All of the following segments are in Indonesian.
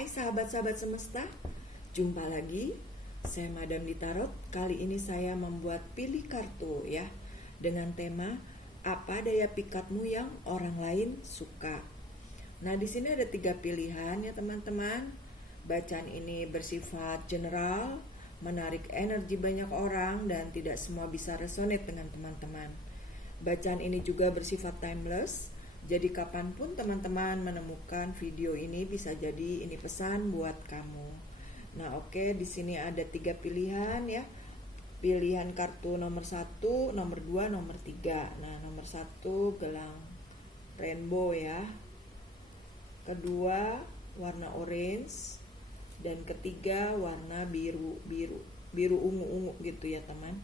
Hai sahabat-sahabat semesta, jumpa lagi. Saya Madam di Tarot. Kali ini saya membuat pilih kartu ya, dengan tema apa daya pikatmu yang orang lain suka. Nah, di sini ada 3 pilihan ya teman-teman. Bacaan ini bersifat general, menarik energi banyak orang dan tidak semua bisa resonate dengan teman-teman. Bacaan ini juga bersifat timeless. Jadi kapanpun teman-teman menemukan video ini bisa jadi ini pesan buat kamu. Nah, oke, di sini ada 3 pilihan ya. Pilihan kartu nomor 1, nomor 2, nomor 3. Nah, nomor 1 gelang rainbow ya. Kedua warna orange dan ketiga warna biru ungu gitu ya teman.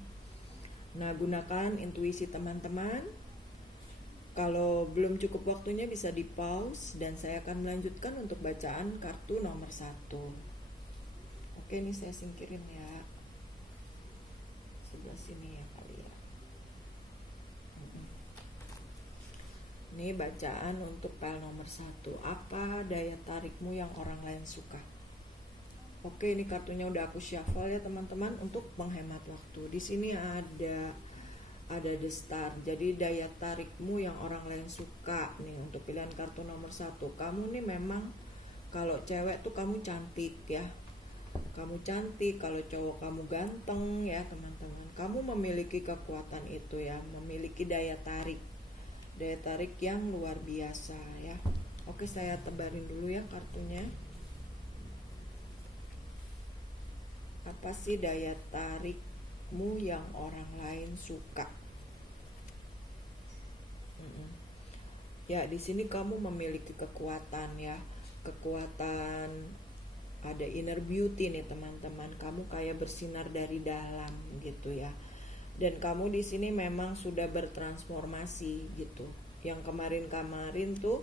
Nah, gunakan intuisi teman-teman. Kalau belum cukup waktunya bisa di pause dan saya akan melanjutkan untuk bacaan kartu nomor 1. Oke, ini saya singkirin ya, sebelah sini ya kali ya. Ini bacaan untuk pile nomor 1. Apa daya tarikmu yang orang lain suka? Oke, ini kartunya udah aku shuffle ya teman-teman untuk menghemat waktu. Di sini ada the star. Jadi daya tarikmu yang orang lain suka nih untuk pilihan kartu nomor 1. Kamu nih memang kalau cewek tuh kamu cantik ya. Kamu cantik, kalau cowok kamu ganteng ya teman-teman. Kamu memiliki kekuatan itu ya, memiliki daya tarik. Daya tarik yang luar biasa ya. Oke, saya tebarin dulu ya kartunya. Apa sih daya tarikmu yang orang lain suka? Ya, di sini kamu memiliki kekuatan ya. Kekuatan, ada inner beauty nih teman-teman. Kamu kayak bersinar dari dalam gitu ya. Dan kamu di sini memang sudah bertransformasi gitu. Yang kemarin-kemarin tuh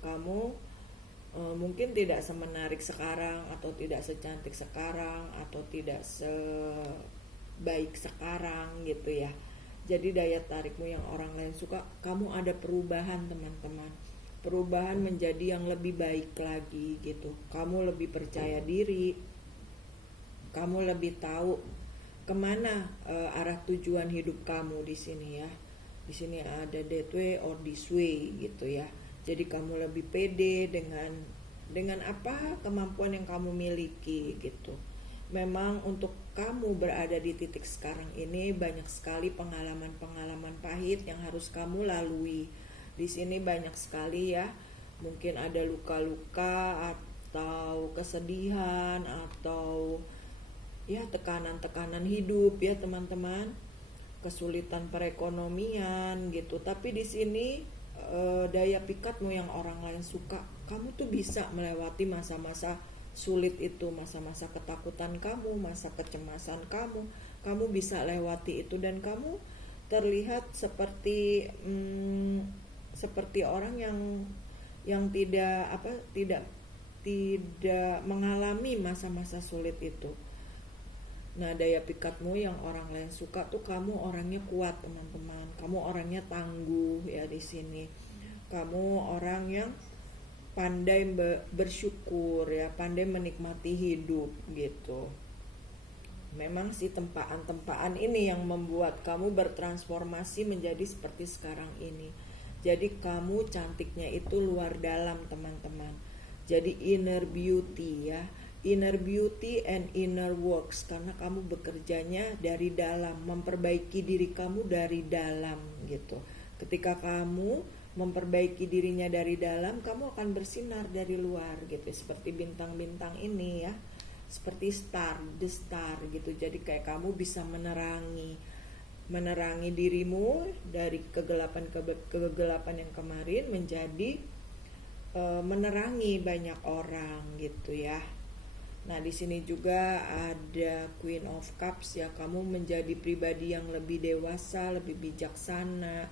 kamu mungkin tidak semenarik sekarang, atau tidak secantik sekarang, atau tidak sebaik sekarang gitu ya. Jadi daya tarikmu yang orang lain suka, kamu ada perubahan teman-teman. Perubahan menjadi yang lebih baik lagi gitu. Kamu lebih percaya diri. Kamu lebih tahu kemana arah tujuan hidup kamu di sini ya. Di sini ada that way or this way gitu ya. Jadi kamu lebih pede dengan apa kemampuan yang kamu miliki gitu. Memang untuk kamu berada di titik sekarang ini banyak sekali pengalaman-pengalaman pahit yang harus kamu lalui. Di sini banyak sekali ya. Mungkin ada luka-luka atau kesedihan atau ya tekanan-tekanan hidup ya teman-teman. Kesulitan perekonomian gitu. Tapi di sini daya pikatmu yang orang lain suka, kamu tuh bisa melewati masa-masa sulit itu, masa-masa ketakutan kamu, masa kecemasan kamu bisa lewati itu dan kamu terlihat seperti seperti orang yang tidak mengalami masa-masa sulit itu. Nah, daya pikatmu yang orang lain suka tuh kamu orangnya kuat teman-teman. Kamu orangnya tangguh ya di sini. Kamu orang yang pandai bersyukur ya, pandai menikmati hidup gitu. Memang sih tempaan-tempaan ini yang membuat kamu bertransformasi menjadi seperti sekarang ini. Jadi kamu cantiknya itu luar dalam teman-teman. Jadi inner beauty ya. Inner beauty and inner works, karena kamu bekerjanya dari dalam, memperbaiki diri kamu dari dalam gitu. Ketika kamu memperbaiki dirinya dari dalam, kamu akan bersinar dari luar gitu, seperti bintang-bintang ini ya, seperti the star gitu. Jadi kayak kamu bisa menerangi dirimu dari kegelapan yang kemarin menjadi menerangi banyak orang gitu ya. Nah, di sini juga ada Queen of Cups ya. Kamu menjadi pribadi yang lebih dewasa, lebih bijaksana,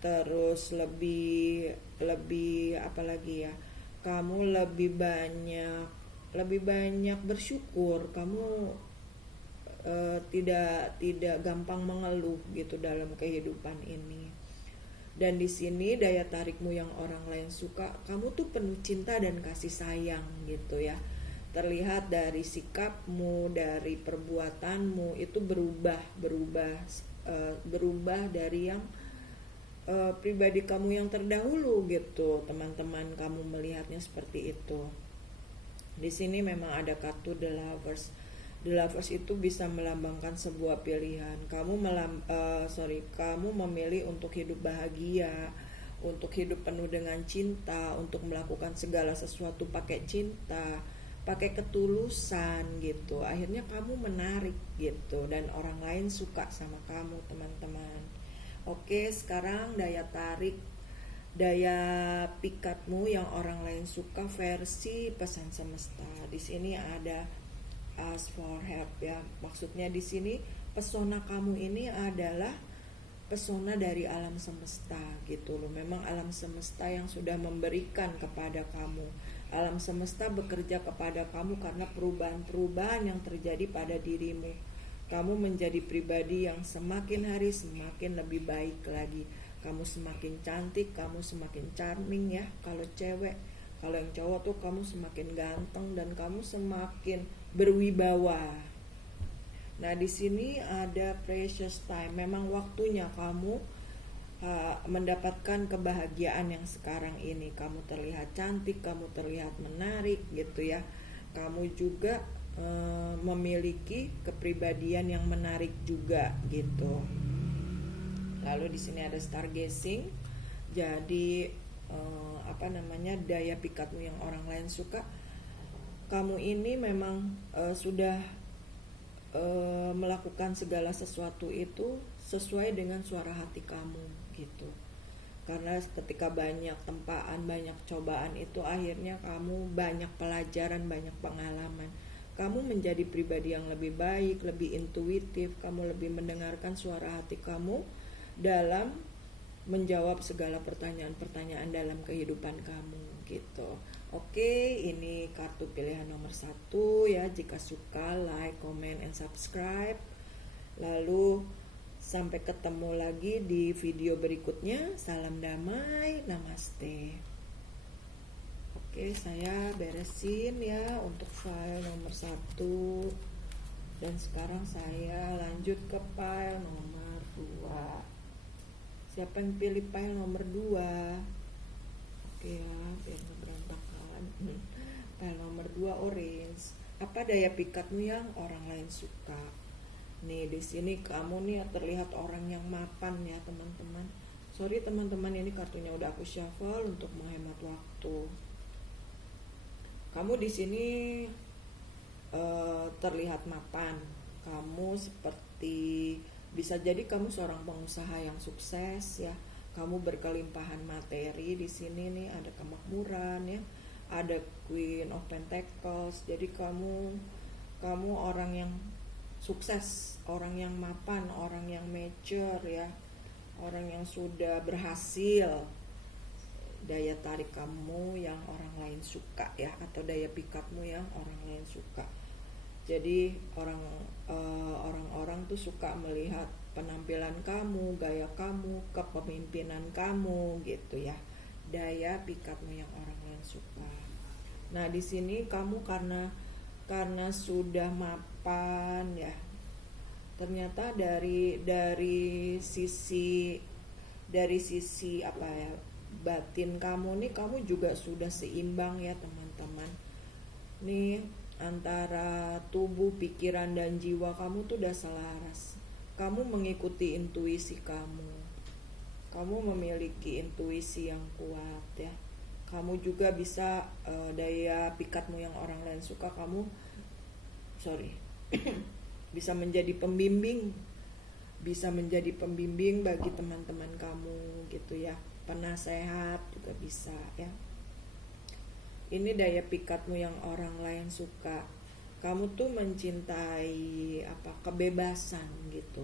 terus lebih apa lagi ya? Kamu lebih banyak bersyukur. Kamu tidak gampang mengeluh gitu dalam kehidupan ini. Dan di sini daya tarikmu yang orang lain suka, kamu tuh penuh cinta dan kasih sayang gitu ya. Terlihat dari sikapmu, dari perbuatanmu itu berubah dari yang pribadi kamu yang terdahulu gitu. Teman-teman kamu melihatnya seperti itu. Di sini memang ada kartu The Lovers. The Lovers itu bisa melambangkan sebuah pilihan. Kamu memilih untuk hidup bahagia, untuk hidup penuh dengan cinta, untuk melakukan segala sesuatu pakai cinta, pakai ketulusan gitu. Akhirnya kamu menarik gitu dan orang lain suka sama kamu, teman-teman. Oke, sekarang daya pikatmu yang orang lain suka versi pesan semesta. Di sini ada ask for help ya. Maksudnya di sini pesona kamu ini adalah pesona dari alam semesta gitu loh. Memang alam semesta yang sudah memberikan kepada kamu. Alam semesta bekerja kepada kamu karena perubahan-perubahan yang terjadi pada dirimu. Kamu menjadi pribadi yang semakin hari semakin lebih baik lagi. Kamu semakin cantik, kamu semakin charming ya kalau cewek. Kalau yang cowok tuh kamu semakin ganteng dan kamu semakin berwibawa. Nah, di sini ada precious time. Memang waktunya kamu mendapatkan kebahagiaan yang sekarang ini. Kamu terlihat cantik, kamu terlihat menarik gitu ya. Kamu juga memiliki kepribadian yang menarik juga gitu. Lalu di sini ada stargazing. Jadi daya pikatmu yang orang lain suka. Kamu ini memang sudah melakukan segala sesuatu itu sesuai dengan suara hati kamu gitu. Karena ketika banyak tempaan, banyak cobaan itu akhirnya kamu banyak pelajaran, banyak pengalaman. Kamu menjadi pribadi yang lebih baik, lebih intuitif, kamu lebih mendengarkan suara hati kamu dalam menjawab segala pertanyaan-pertanyaan dalam kehidupan kamu gitu. Oke, ini kartu pilihan nomor 1 ya. Jika suka, like, comment, and subscribe. Lalu sampai ketemu lagi di video berikutnya. Salam damai, namaste. Oke, saya beresin ya untuk file nomor 1. Dan sekarang saya lanjut ke file nomor 2. Siapa yang pilih file nomor 2? Oke ya, biar nggak berantakan. File nomor 2 orange. Apa daya pikatmu yang orang lain suka? Nih, di sini kamu nih terlihat orang yang mapan ya, teman-teman. Sorry teman-teman, ini kartunya udah aku shuffle untuk menghemat waktu. Kamu di sini terlihat mapan. Kamu seperti bisa jadi kamu seorang pengusaha yang sukses ya. Kamu berkelimpahan materi. Di sini nih ada kemakmuran ya. Ada Queen of Pentacles. Jadi kamu orang yang sukses, orang yang mapan, orang yang mature ya. Orang yang sudah berhasil. Daya tarik kamu yang orang lain suka ya, atau daya pikatmu yang orang lain suka. Jadi orang-orang tuh suka melihat penampilan kamu, gaya kamu, kepemimpinan kamu gitu ya. Daya pikatmu yang orang lain suka. Nah, di sini kamu karena sudah mapan ya. Ternyata dari sisi apa ya, batin kamu nih, kamu juga sudah seimbang ya, teman-teman. Nih, antara tubuh, pikiran, dan jiwa kamu tuh udah selaras. Kamu mengikuti intuisi kamu. Kamu memiliki intuisi yang kuat ya. Kamu juga bisa daya pikatmu yang orang lain suka, bisa menjadi pembimbing. Bisa menjadi pembimbing bagi teman-teman kamu gitu ya. Penasehat juga bisa ya. Ini daya pikatmu yang orang lain suka. Kamu tuh mencintai kebebasan gitu.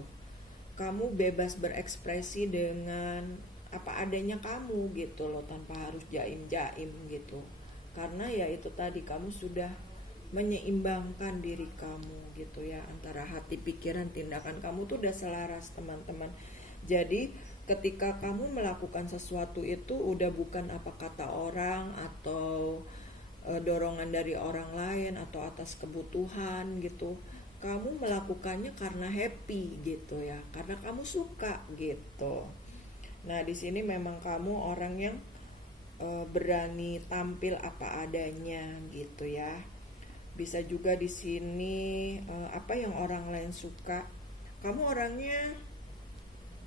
Kamu bebas berekspresi dengan apa adanya kamu gitu loh, tanpa harus jaim-jaim gitu. Karena ya itu tadi, kamu sudah menyeimbangkan diri kamu gitu ya, antara hati, pikiran, tindakan kamu tuh udah selaras, teman-teman. Jadi ketika kamu melakukan sesuatu itu udah bukan apa kata orang atau dorongan dari orang lain atau atas kebutuhan gitu. Kamu melakukannya karena happy gitu ya, karena kamu suka gitu. Nah, di sini memang kamu orang yang berani tampil apa adanya gitu ya. Bisa juga di sini apa yang orang lain suka. Kamu orangnya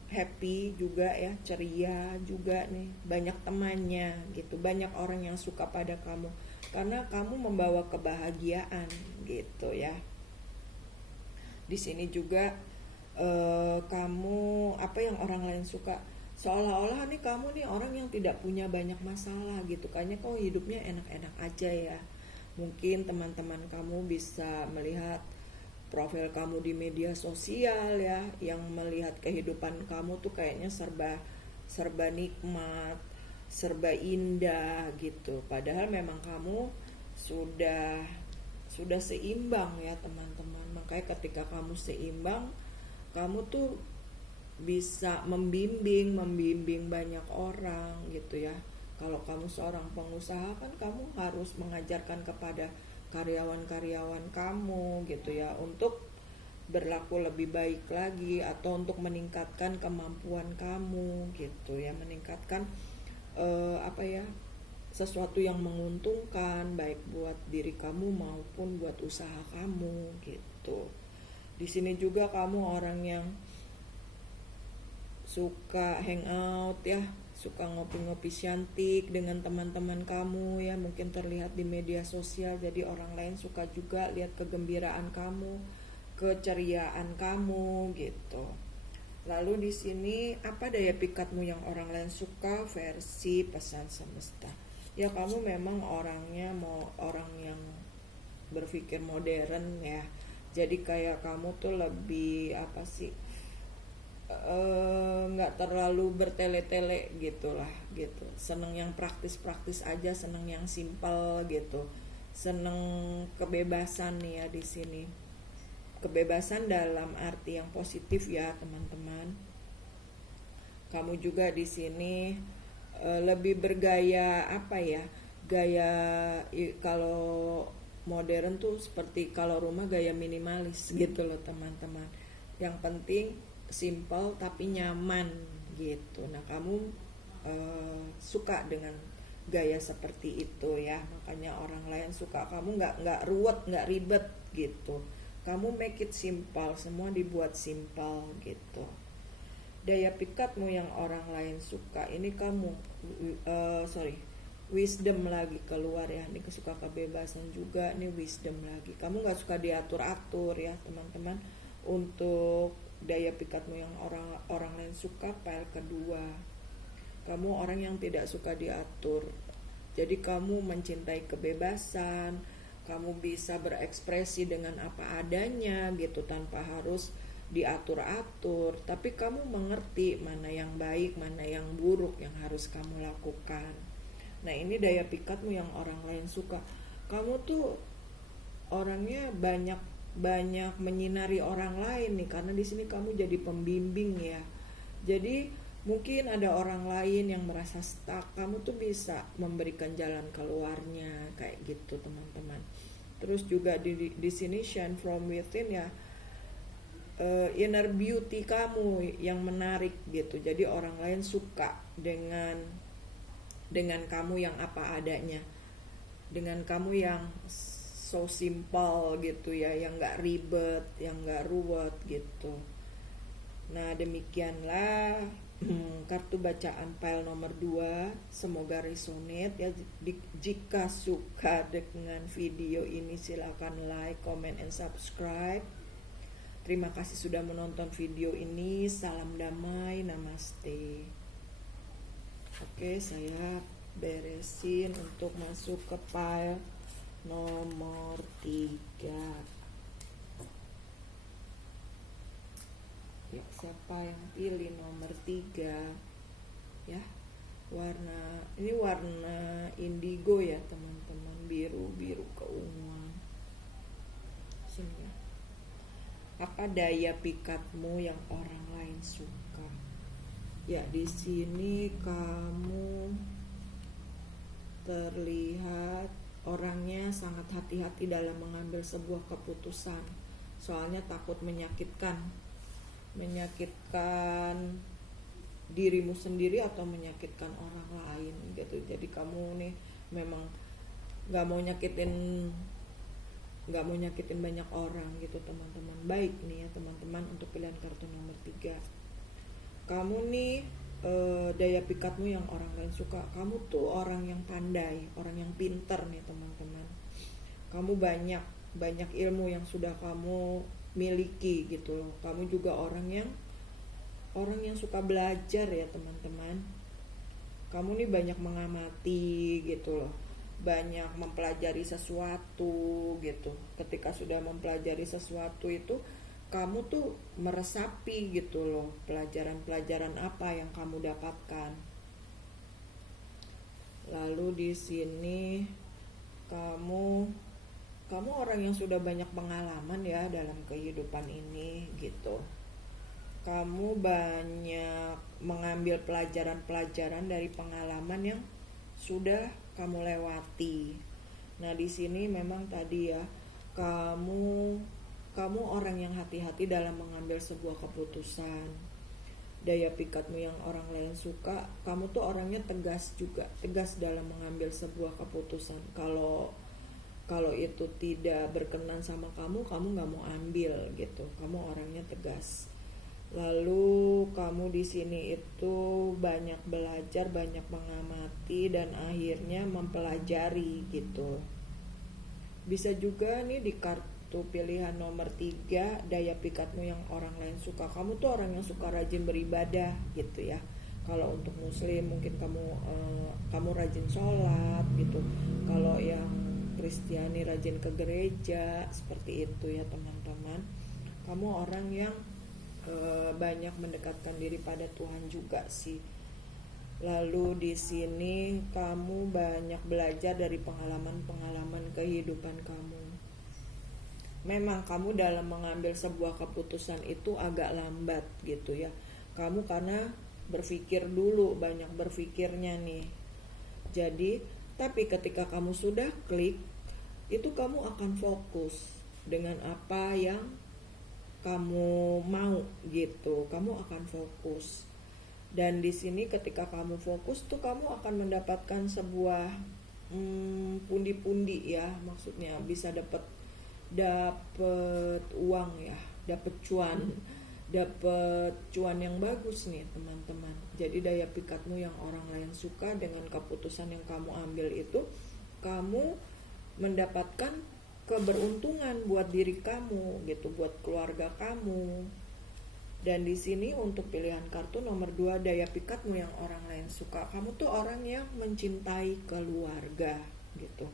happy juga ya, ceria juga nih, banyak temannya gitu, banyak orang yang suka pada kamu karena kamu membawa kebahagiaan gitu ya. Di sini juga kamu apa yang orang lain suka, seolah-olah nih kamu nih orang yang tidak punya banyak masalah gitu, kayaknya kok hidupnya enak-enak aja ya. Mungkin teman-teman kamu bisa melihat profil kamu di media sosial ya, yang melihat kehidupan kamu tuh kayaknya serba serba nikmat, serba indah gitu. Padahal memang kamu sudah seimbang ya teman-teman. Makanya ketika kamu seimbang, kamu tuh bisa membimbing banyak orang gitu ya. Kalau kamu seorang pengusaha kan kamu harus mengajarkan kepada karyawan-karyawan kamu gitu ya untuk berlaku lebih baik lagi atau untuk meningkatkan kemampuan kamu gitu ya, meningkatkan apa ya, sesuatu yang menguntungkan baik buat diri kamu maupun buat usaha kamu gitu. Di sini juga kamu orang yang suka hangout ya, suka ngopi-ngopi cantik dengan teman-teman kamu ya, mungkin terlihat di media sosial, jadi orang lain suka juga lihat kegembiraan kamu, keceriaan kamu gitu. Lalu di sini apa daya pikatmu yang orang lain suka versi pesan semesta. Ya kamu memang orangnya mau orang yang berpikir modern ya. Jadi kayak kamu tuh lebih apa sih, nggak terlalu bertele-tele gitulah gitu, seneng yang praktis-praktis aja, seneng yang simpel gitu, seneng kebebasan nih ya. Di sini kebebasan dalam arti yang positif ya teman-teman. Kamu juga di sini lebih bergaya apa ya, gaya kalau modern tuh seperti kalau rumah gaya minimalis gitu loh teman-teman. Yang penting simple tapi nyaman gitu. Nah kamu suka dengan gaya seperti itu ya, makanya orang lain suka kamu nggak ruwet, nggak ribet gitu. Kamu make it simple, semua dibuat simple gitu. Daya pikatmu yang orang lain suka ini kamu wisdom lagi keluar ya, ini suka kebebasan juga nih, wisdom lagi. Kamu nggak suka diatur-atur ya teman-teman. Untuk daya pikatmu yang orang lain suka, file kedua, kamu orang yang tidak suka diatur. Jadi kamu mencintai kebebasan, kamu bisa berekspresi dengan apa adanya gitu tanpa harus diatur-atur, tapi kamu mengerti mana yang baik, mana yang buruk yang harus kamu lakukan. Nah ini daya pikatmu yang orang lain suka. Kamu tuh orangnya banyak menyinari orang lain nih, karena di sini kamu jadi pembimbing ya. Jadi mungkin ada orang lain yang merasa stuck, kamu tuh bisa memberikan jalan keluarnya kayak gitu teman-teman. Terus juga di sini shine from within ya, inner beauty kamu yang menarik gitu. Jadi orang lain suka dengan kamu yang apa adanya, dengan kamu yang so simple gitu ya, yang nggak ribet, yang nggak ruwet gitu. Nah demikianlah kartu bacaan file nomor 2. Semoga resonate ya. Jika suka dengan video ini silakan like, comment, and subscribe. Terima kasih sudah menonton video ini. Salam damai, namaste. Oke, saya beresin untuk masuk ke file nomor 3. Ya, siapa yang pilih nomor 3 ya? Ini warna indigo ya teman-teman, biru keunguan. Sini ya. Apa daya pikatmu yang orang lain suka? Ya, di sini kamu terlihat orangnya sangat hati-hati dalam mengambil sebuah keputusan. Soalnya takut menyakitkan dirimu sendiri atau menyakitkan orang lain gitu. Jadi kamu nih memang nggak mau nyakitin banyak orang gitu teman-teman. Baik nih ya teman-teman, untuk pilihan kartu nomor 3, kamu nih daya pikatmu yang orang lain suka. Kamu tuh orang yang pandai, orang yang pinter nih teman-teman. Kamu banyak ilmu yang sudah kamu miliki gitu loh. Kamu juga orang yang suka belajar ya teman-teman. Kamu nih banyak mengamati gitu loh, banyak mempelajari sesuatu gitu. Ketika sudah mempelajari sesuatu itu, kamu tuh meresapi gitu loh pelajaran-pelajaran apa yang kamu dapatkan. Lalu di sini kamu orang yang sudah banyak pengalaman ya dalam kehidupan ini gitu. Kamu banyak mengambil pelajaran-pelajaran dari pengalaman yang sudah kamu lewati. Nah, di sini memang tadi ya, kamu orang yang hati-hati dalam mengambil sebuah keputusan. Daya pikatmu yang orang lain suka. Kamu tuh orangnya tegas juga, tegas dalam mengambil sebuah keputusan. Kalau itu tidak berkenan sama kamu nggak mau ambil gitu. Kamu orangnya tegas. Lalu kamu di sini itu banyak belajar, banyak mengamati, dan akhirnya mempelajari gitu. Bisa juga nih di kartu pilihan nomor 3, daya pikatmu yang orang lain suka. Kamu tuh orang yang suka rajin beribadah gitu ya. Kalau untuk muslim mungkin kamu rajin sholat gitu. Kalau yang Kristiani rajin ke gereja, seperti itu ya teman-teman. Kamu orang yang banyak mendekatkan diri pada Tuhan juga sih. Lalu di sini kamu banyak belajar dari pengalaman-pengalaman kehidupan kamu. Memang kamu dalam mengambil sebuah keputusan itu agak lambat gitu ya. Kamu karena berpikir dulu, banyak berpikirnya nih. Jadi, tapi ketika kamu sudah klik, itu kamu akan fokus dengan apa yang kamu mau gitu. Kamu akan fokus. Dan di sini ketika kamu fokus tuh kamu akan mendapatkan sebuah pundi-pundi ya, maksudnya bisa dapat uang ya, dapat cuan yang bagus nih teman-teman. Jadi daya pikatmu yang orang lain suka, dengan keputusan yang kamu ambil itu kamu mendapatkan keberuntungan buat diri kamu gitu, buat keluarga kamu. Dan di sini untuk pilihan kartu nomor 2, daya pikatmu yang orang lain suka. Kamu tuh orang yang mencintai keluarga gitu.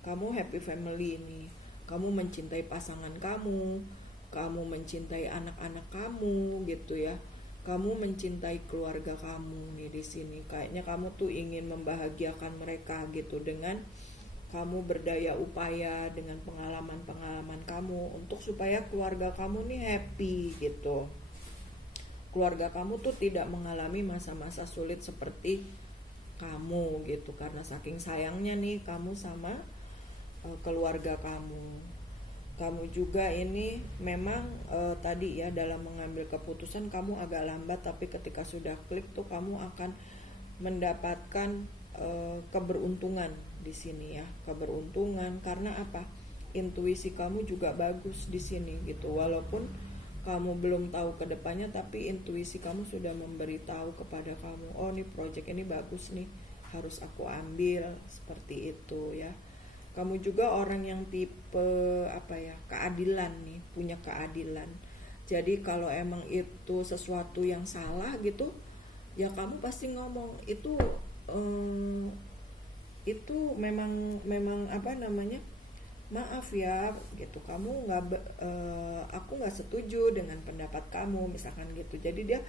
Kamu happy family nih. Kamu mencintai pasangan kamu mencintai anak-anak kamu gitu ya. Kamu mencintai keluarga kamu nih di sini. Kayaknya kamu tuh ingin membahagiakan mereka gitu, dengan kamu berdaya upaya dengan pengalaman-pengalaman kamu untuk supaya keluarga kamu nih happy gitu. Keluarga kamu tuh tidak mengalami masa-masa sulit seperti kamu gitu, karena saking sayangnya nih kamu sama keluarga kamu. Kamu juga ini memang tadi ya, dalam mengambil keputusan kamu agak lambat, tapi ketika sudah klik tuh kamu akan mendapatkan keberuntungan di sini ya. Keberuntungan karena apa? Intuisi kamu juga bagus di sini gitu. Walaupun kamu belum tahu ke depannya, tapi intuisi kamu sudah memberitahu kepada kamu, oh nih project ini bagus nih, harus aku ambil, seperti itu ya. Kamu juga orang yang tipe keadilan nih, punya keadilan. Jadi kalau emang itu sesuatu yang salah gitu, ya kamu pasti ngomong itu memang maaf ya gitu, aku nggak setuju dengan pendapat kamu misalkan gitu. Jadi dia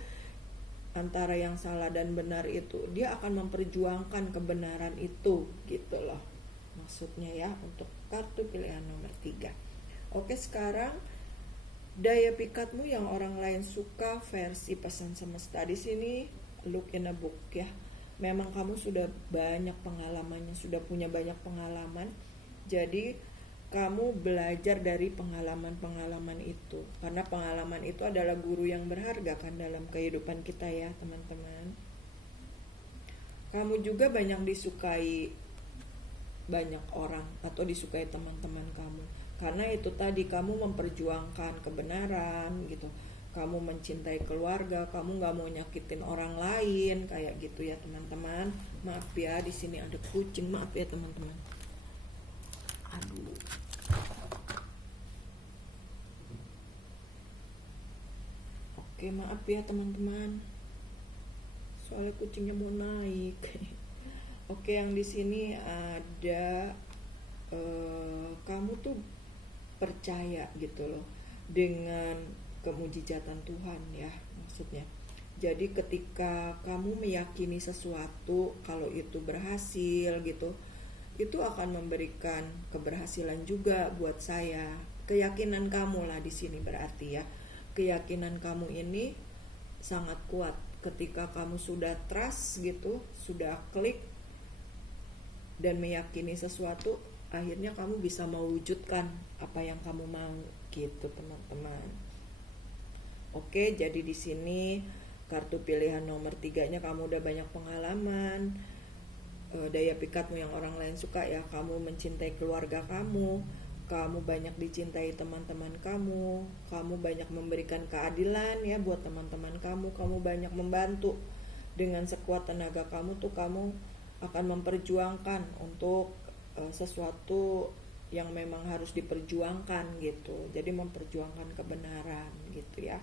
antara yang salah dan benar itu dia akan memperjuangkan kebenaran itu gitu loh, maksudnya ya, untuk kartu pilihan nomor 3. Oke, sekarang daya pikatmu yang orang lain suka versi pesan semesta. Di sini look in a book ya. Memang kamu sudah banyak pengalamannya, sudah punya banyak pengalaman. Jadi kamu belajar dari pengalaman-pengalaman itu. Karena pengalaman itu adalah guru yang berharga kan dalam kehidupan kita ya, teman-teman. Kamu juga banyak disukai banyak orang atau disukai teman-teman kamu. Karena itu tadi kamu memperjuangkan kebenaran gitu. Kamu mencintai keluarga, kamu nggak mau nyakitin orang lain kayak gitu ya teman-teman. Maaf ya, di sini ada kucing, maaf ya teman-teman. Aduh. Oke, maaf ya teman-teman. Soalnya kucingnya mau naik. Oke, yang di sini ada kamu tuh percaya gitu loh dengan kemujizatan Tuhan ya, maksudnya. Jadi ketika kamu meyakini sesuatu, kalau itu berhasil gitu, itu akan memberikan keberhasilan juga buat saya. Keyakinan kamu lah di sini berarti ya. Keyakinan kamu ini sangat kuat. Ketika kamu sudah trust gitu, sudah klik dan meyakini sesuatu, akhirnya kamu bisa mewujudkan apa yang kamu mau gitu teman-teman. Oke, jadi di sini kartu pilihan nomor 3-nya kamu udah banyak pengalaman, daya pikatmu yang orang lain suka ya, kamu mencintai keluarga kamu banyak dicintai teman-teman kamu banyak memberikan keadilan ya buat teman-teman kamu banyak membantu dengan sekuat tenaga kamu tuh, kamu akan memperjuangkan untuk sesuatu yang memang harus diperjuangkan gitu. Jadi memperjuangkan kebenaran gitu ya.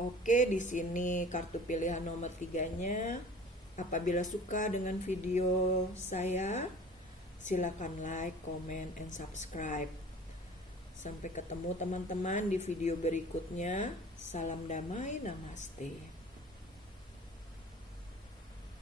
Oke, di sini kartu pilihan nomor 3-nya. Apabila suka dengan video saya, silakan like, comment, and subscribe. Sampai ketemu teman-teman di video berikutnya. Salam damai, namaste.